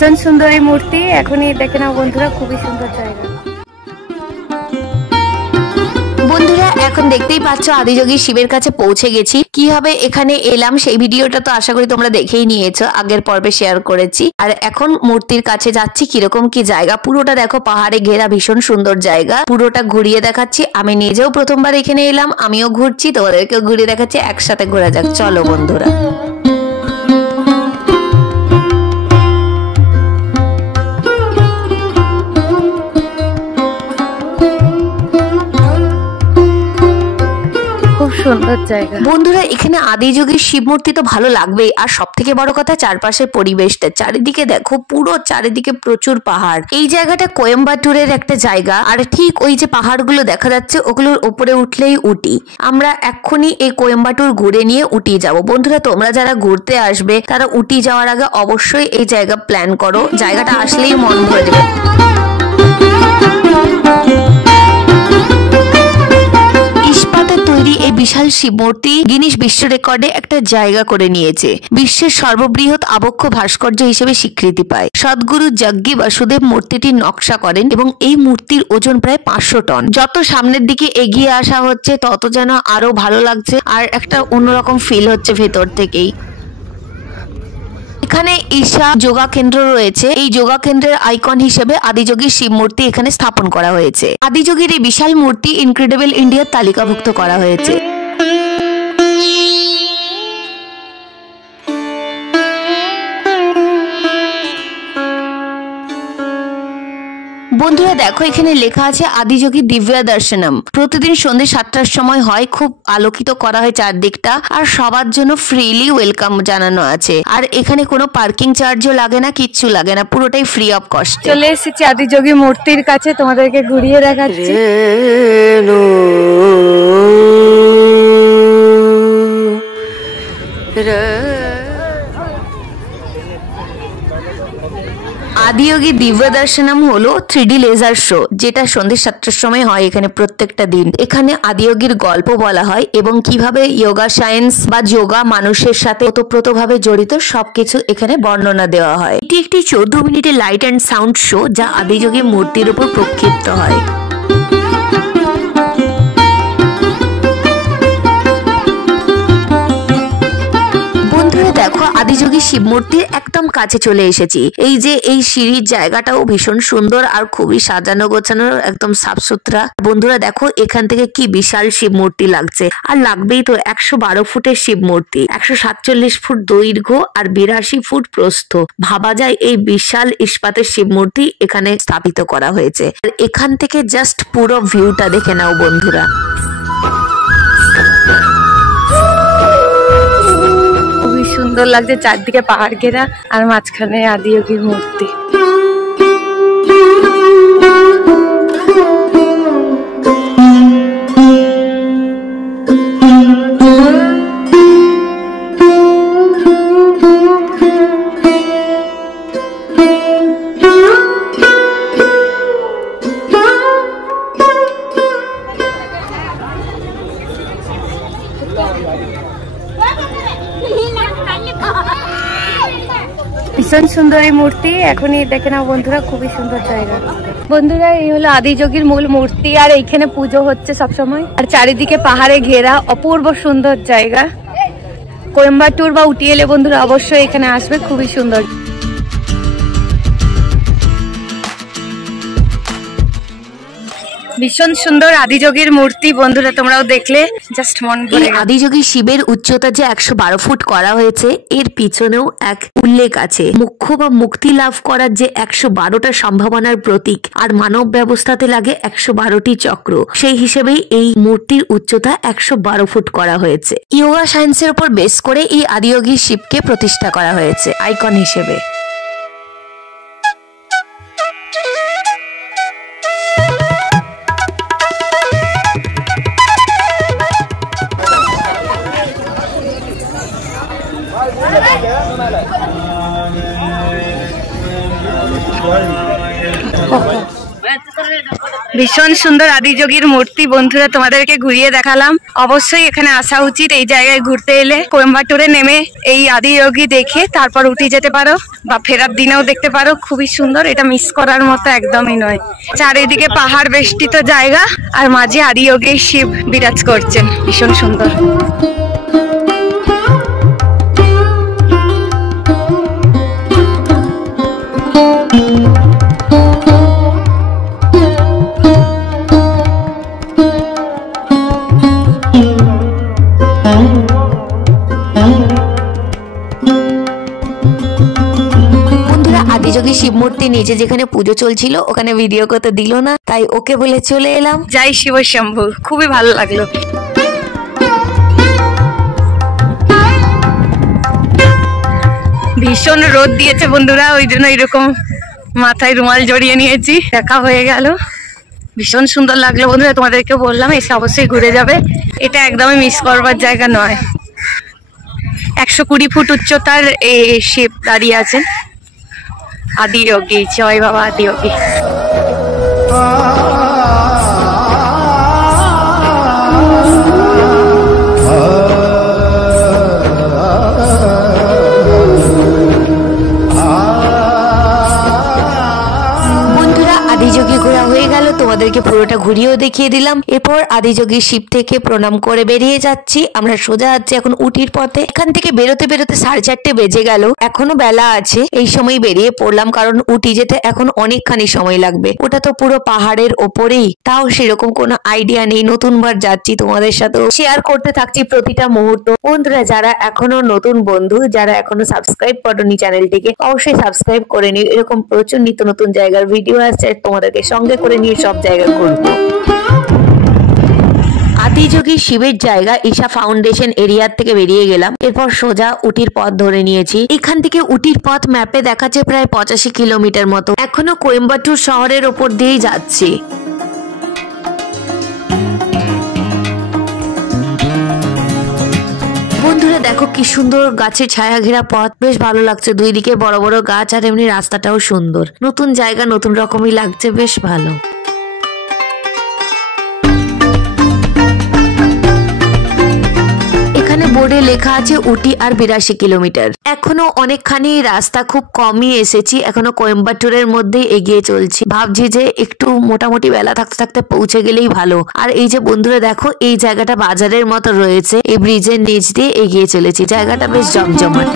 ভীষণ সুন্দর এই মূর্তি। এখনই দেখে নাও বন্ধুরা, খুবই সুন্দর জায়গা। বন্ধুরা এখন দেখতেই পাচ্ছ আদিযোগী শিবের কাছে পৌঁছে গেছি। কিভাবে এখানে এলাম সেই ভিডিওটা তো আশা করি তোমরা দেখেই নিয়েছো, আগের পর্বে শেয়ার করেছি। আর এখন মূর্তির কাছে যাচ্ছি। কিরকম কি জায়গা পুরোটা দেখো, পাহাড়ে ঘেরা ভীষণ সুন্দর জায়গা। পুরোটা ঘুরিয়ে দেখাচ্ছি। আমি নিজেও প্রথমবার এখানে এলাম, আমিও ঘুরছি, তোমাদেরকেও ঘুরিয়ে দেখাচ্ছি। একসাথে ঘোরা যাক, চলো বন্ধুরা। সুন্দর জায়গা বন্ধুরা, এখানে আদিযোগীর শিব মূর্তি তো ভালো লাগবেই, আর সব থেকে বড় কথা চারপাশের পরিবেশটা। চারিদিকে দেখো, পুরো চারিদিকে প্রচুর পাহাড়। এই জায়গাটা কোয়েম্বাটুরের একটা জায়গা, আর ঠিক ওই যে পাহাড়গুলো দেখা যাচ্ছে ওগুলোর উপরে উঠলেই উটি। আমরা এক্ষুনি এই কোয়েম্বাটুর ঘুরে নিয়ে উটি যাব। বন্ধুরা, তোমরা যারা ঘুরতে আসবে তারা উটি যাওয়ার আগে অবশ্যই এই জায়গা প্ল্যান করো, জায়গাটা আসলেই মন ভরে যাবে। এই বিশাল শিব মূর্তি গিনিস বিশ্ব রেকর্ডে একটা জায়গা করে নিয়েছে। বিশ্বের সর্ববৃহৎ আবক্ষ ভাস্কর্য হিসেবে স্বীকৃতি পায়। সদ্গুরু যজ্ঞী বাসুদেব মূর্তিটির নকশা করেন এবং এই মূর্তির ওজন প্রায় 500 টন। যত সামনের দিকে এগিয়ে আসা হচ্ছে তত যেন আরো ভালো লাগছে, আর একটা অন্যরকম ফিল হচ্ছে ভেতর থেকেই। এখানে ঈশা যোগা কেন্দ্র রয়েছে। এই যোগা কেন্দ্রের আইকন হিসেবে আদিযোগীর শিব মূর্তি এখানে স্থাপন করা হয়েছে। আদিযোগীর এই বিশাল মূর্তি ইনক্রেডিবল ইন্ডিয়ার তালিকাভুক্ত করা হয়েছে। বন্ধুরা দেখো, এখানে লেখা আছে আদিযোগী দিব্যা দর্শনম। প্রতিদিন সন্ধ্যে 7টার সময় হয়, খুব আলোকিত করা হয় চারদিকটা, আর সবার জন্য ফ্রিলি ওয়েলকাম জানানো আছে। আর এখানে কোনো পার্কিং চার্জও লাগে না, কিচ্ছু লাগে না, পুরোটাই ফ্রি অফ কস্ট। চলে এসেছি আদিযোগী মূর্তির কাছে, তোমাদেরকে ঘুরিয়ে দেখাচ্ছি। আদিযোগী দিব্য দর্শনম হলো 3D লেজার শো, যেটা সন্ধ্যে 7টার সময় হয় এখানে প্রত্যেকটা দিন। এখানে আদিযোগীর গল্প বলা হয় এবং কিভাবে যোগা সায়েন্স বা যোগা মানুষের সাথে ওতপ্রোতভাবে জড়িত সবকিছু এখানে বর্ণনা দেওয়া হয়। এটি একটি 14 মিনিটের লাইট অ্যান্ড সাউন্ড শো, যা আদিযোগী মূর্তির উপর প্রক্ষিপ্ত হয়। দেখো, আদিযোগী শিব মূর্তির একদম কাছে চলে এসেছি। এই যে এই সিঁড়ির জায়গাটাও ভীষণ সুন্দর আর খুবই সাজানো গোছানো, একদম সাফ সুতরা। বন্ধুরা দেখো, এখান থেকে কি বিশাল শিব মূর্তি লাগছে, আর লাগবেই তো। 112 ফুটের শিব মূর্তি, 147 ফুট দৈর্ঘ্য আর 82 ফুট প্রস্থ। ভাবা যায় এই বিশাল ইস্পাতের শিব মূর্তি এখানে স্থাপিত করা হয়েছে। আর এখান থেকে জাস্ট পুরো ভিউটা দেখে নাও বন্ধুরা। সুন্দর লাগছে, চারদিকে পাহাড় ঘেরা আর মাঝখানে আদিযোগীর মূর্তি। ভীষণ সুন্দর এই মূর্তি। এখনই দেখে নাও বন্ধুরা, খুবই সুন্দর জায়গা। বন্ধুরা, এই হলো আদিযোগীর মূল মূর্তি, আর এইখানে পুজো হচ্ছে সবসময়। আর চারিদিকে পাহাড়ে ঘেরা অপূর্ব সুন্দর জায়গা। কোয়েম্বাটুর বা উটি এলে বন্ধুরা অবশ্যই এখানে আসবে, খুবই সুন্দর। ভীষণ সুন্দর আদিযোগীর মূর্তি বন্ধুরা, তোমরাও দেখলে জাস্ট মন ভরে গেল। আদিযোগী শিবের উচ্চতা যে 112 ফুট করা হয়েছে, এর পিছনেও এক উল্লেখ আছে। মুখ্য বা মুক্তি লাভ করার যে 112টা সম্ভাবনার প্রতীক, আর মানব ব্যবস্থাতে লাগে 112টি চক্র। সেই হিসেবেই এই মূর্তির উচ্চতা 112 ফুট করা হয়েছে। যোগা সায়েন্সের উপর বেস করে এই আদিযোগী শিবকে প্রতিষ্ঠা করা হয়েছে আইকন হিসেবে। ভীষণ সুন্দর আদিযোগীর মূর্তি বন্ধুরা, তোমাদেরকে ঘুরিয়ে দেখালাম। অবশ্যই এখানে আসা উচিত। এই জায়গায় ঘুরতে এলে কোয়েম্বাটুরে নেমে এই আদিযোগী দেখে তারপর উঠে যেতে পারো, বা ফেরার দিনেও দেখতে পারো। খুবই সুন্দর, এটা মিস করার মতো একদমই নয়। চারিদিকে পাহাড় বেষ্টিত জায়গা, আর মাঝে আদিযোগী শিব বিরাজ করছেন, ভীষণ সুন্দর। আদিযোগী শিব মূর্তি নিচে যেখানে পুজো চলছিল ওখানে ভিডিও করতে দিল না, তাই ওকে বলে চলে এলাম। জয় শিব শম্ভু, খুবই ভালো লাগলো। ভীষণ রোদ দিয়েছে বন্ধুরা, ওই জন্য এরকম মাথায় রুমাল জড়িয়ে নিয়েছি। দেখা হয়ে গেল, ভীষণ সুন্দর লাগলো বন্ধুরা। তোমাদেরকে বললাম এসে অবশ্যই ঘুরে যাবে, এটা একদমই মিস করবার জায়গা নয়। 120 ফুট উচ্চতার এই শিব দাঁড়িয়ে আছেন। আদিযোগী, জয় বাবা আদিযোগী। আদিযোগী ঘোরা হয়ে গেল, তোমাদেরকে পুরোটা ঘুরিয়েও দেখিয়ে দিলাম। এরপর আদিযোগী শিব থেকে প্রণাম করে বেরিয়ে যাচ্ছি। আমরা সোজা যাচ্ছি এখন উটির পথে। এখান থেকে বেরোতে বেরোতে 4:30 বেজে গেল, এখনো বেলা আছে। এই সময় বেরিয়ে পড়লাম কারণ উটি যেতে এখন অনেকখানি সময় লাগবে। ওটা তো পুরো পাহাড়ের ওপরেই, তাও সেরকম কোনো আইডিয়া নেই। নতুনবার যাচ্ছি, তোমাদের সাথেও শেয়ার করতে থাকছি প্রতিটা মুহূর্ত। বন্ধুরা যারা এখনো নতুন বন্ধু, যারা এখনো সাবস্ক্রাইব করোনি চ্যানেলটিকে, অবশ্যই সাবস্ক্রাইব করে নিও। এরকম প্রচুর নিত্য নতুন জায়গার ভিডিও আসছে, তোমাদেরকে সঙ্গে করে নিয়ে সব জায়গা ঘুরবো। আদিযোগী শিবের জায়গা ঈশা ফাউন্ডেশন এরিয়ার থেকে বেরিয়ে গেলাম। এরপর সোজা উটির পথ ধরে নিয়েছি। এখান থেকে উটির পথ ম্যাপে দেখাচ্ছে প্রায় 85 কিলোমিটার মতো। এখনো কোয়েম্বাটুর শহরের ওপর দিয়েই যাচ্ছি। বন্ধুরা দেখো কি সুন্দর গাছের ছায়া ঘেরা পথ, বেশ ভালো লাগছে। দুই দিকে বড় বড় গাছ, আর এমনি রাস্তাটাও সুন্দর। নতুন জায়গা, নতুন রকমই লাগছে, বেশ ভালো। বোর্ডে লেখা আছে উটি আর 82 কিলোমিটার। এখনো অনেকখানি রাস্তা, খুব কমই এসেছি। এখনো কোয়েম্বাটুরের মধ্যেই এগিয়ে চলছি। ভাবছি যে একটু মোটামুটি বেলা থাকতে থাকতে পৌঁছে গেলেই ভালো। আর এই যে বন্ধুরা দেখো, এই জায়গাটা বাজারের মতো রয়েছে। এই ব্রিজের নিচ দিয়ে এগিয়ে চলেছি। জায়গাটা বেশ জমজমাট।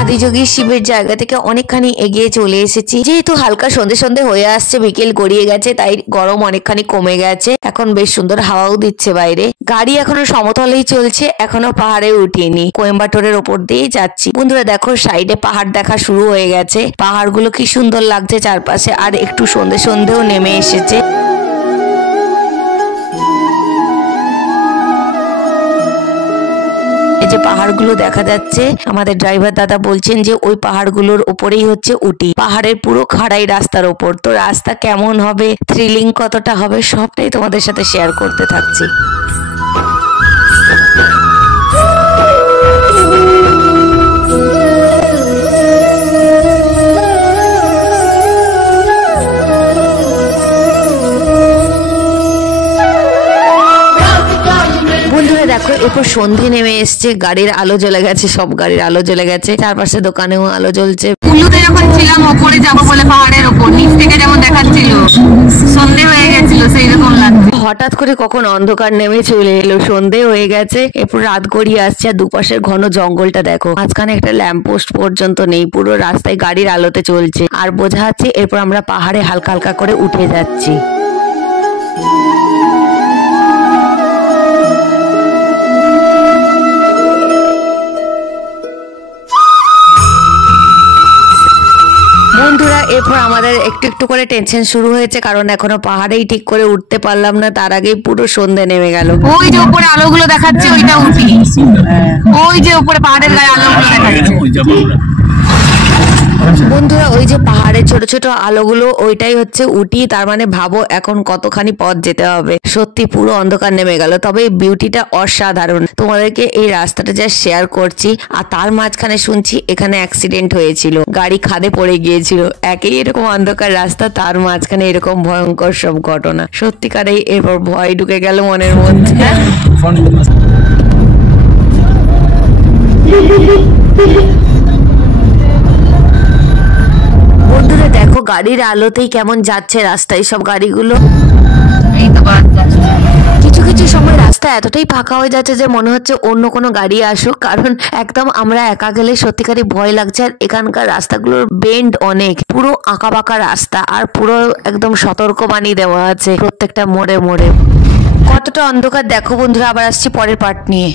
আদিযোগী শিবের জায়গা থেকে অনেকখানি এগিয়ে চলে এসেছি। যেহেতু হালকা সন্ধে সন্ধে হয়ে আসছে, বিকেল গড়িয়ে গেছে, তাই গরম অনেকখানি কমে গেছে। এখন বেশ সুন্দর হাওয়াও দিচ্ছে বাইরে। গাড়ি এখনো সমতলেই চলছে, এখনো পাহাড়ে উঠিনি। কোয়েম্বাটুরের ওপর দিয়েই যাচ্ছি। বন্ধুরা দেখো, সাইডে পাহাড় দেখা শুরু হয়ে গেছে। পাহাড়গুলো কি সুন্দর লাগছে চারপাশে, আর একটু সন্ধে সন্ধেও নেমে এসেছে। যে পাহাড়গুলো দেখা যাচ্ছে, আমাদের ড্রাইভার দাদা বলছেন যে ওই পাহাড়গুলোর উপরেই হচ্ছে উটি। পাহাড়ের পুরো খাড়াই রাস্তার ওপর। তো রাস্তা কেমন হবে, থ্রিলিং কতটা হবে, সবটাই তোমাদের সাথে শেয়ার করতে থাকছি। দেখো এরপর সন্ধে নেমে এসছে, গাড়ির আলো জ্বলে গেছে, সব গাড়ির আলো জ্বলে গেছে, চারপাশে দোকানেও আলো জ্বলছে। কুল্লুতে যখন ছিলাম ওপরে যাবো বলে পাহাড়ের ওপর, নিচ থেকে যেমন দেখাচ্ছিল সন্ধে হয়ে গেছিল, সেই রকম লাগছে। হঠাৎ করে কখন অন্ধকার নেমে চলে এলো, সন্ধে হয়ে গেছে, এরপর রাত গড়িয়ে আসছে। আর দুপাশের ঘন জঙ্গলটা দেখো, মাঝখানে একটা ল্যাম্প পোস্ট পর্যন্ত নেই, পুরো রাস্তায় গাড়ির আলোতে চলছে। আর বোঝা যাচ্ছে এরপর আমরা পাহাড়ে হালকা হালকা করে উঠে যাচ্ছি। বন্ধুরা এরপর আমাদের একটু একটু করে টেনশন শুরু হয়েছে, কারণ এখনো পাহাড়েই ঠিক করে উঠতে পারলাম না, তার আগেই পুরো সন্ধে নেমে গেল। ওই যে উপরে আলোগুলো দেখাচ্ছে ওইটা উঠি, ওই যে উপরে পাহাড়ের গায়ে আলোগুলো দেখাচ্ছে। বন্ধুরা ওই যে পাহাড়ের ছোট ছোট আলোগুলো ওইটাই হচ্ছে উটি, তার মানে ভাবো এখন কতখানি পথ যেতে হবে। সত্যি পুরো অন্ধকার নেমে গেল, তবে বিউটিটা অসাধারণ। তোমাদেরকে এই রাস্তাটা যা শেয়ার করছি, আর তার মাঝখানে শুনছি এখানে অ্যাক্সিডেন্ট হয়েছিল, গাড়ি খাদে পড়ে গিয়েছিল। একই এরকম অন্ধকার রাস্তা, তার মাঝখানে এরকম ভয়ঙ্কর সব ঘটনা। সত্যিকারেই এরপর ভয় ঢুকে গেল মনের মধ্যে। বন্ধুরা দেখো গাড়ির আলোতেই কেমন যাচ্ছে রাস্তায় সব গাড়িগুলো। কিছু কিছু সময় রাস্তা এতটাই ফাঁকা হয়ে যাচ্ছে যে মনে হচ্ছে অন্য কোনো গাড়ি আসুক, কারণ একদম আমরা একা গেলে সত্যিকারই ভয় লাগছে। আর এখানকার রাস্তাগুলোর বেন্ড অনেক, পুরো আঁকা বাঁকা রাস্তা, আর পুরো একদম সতর্কবাণী দেওয়া আছে প্রত্যেকটা মোড়ে মোড়ে। কতটা অন্ধকার দেখো বন্ধুরা। আবার আসছি পরের পার্ট নিয়ে।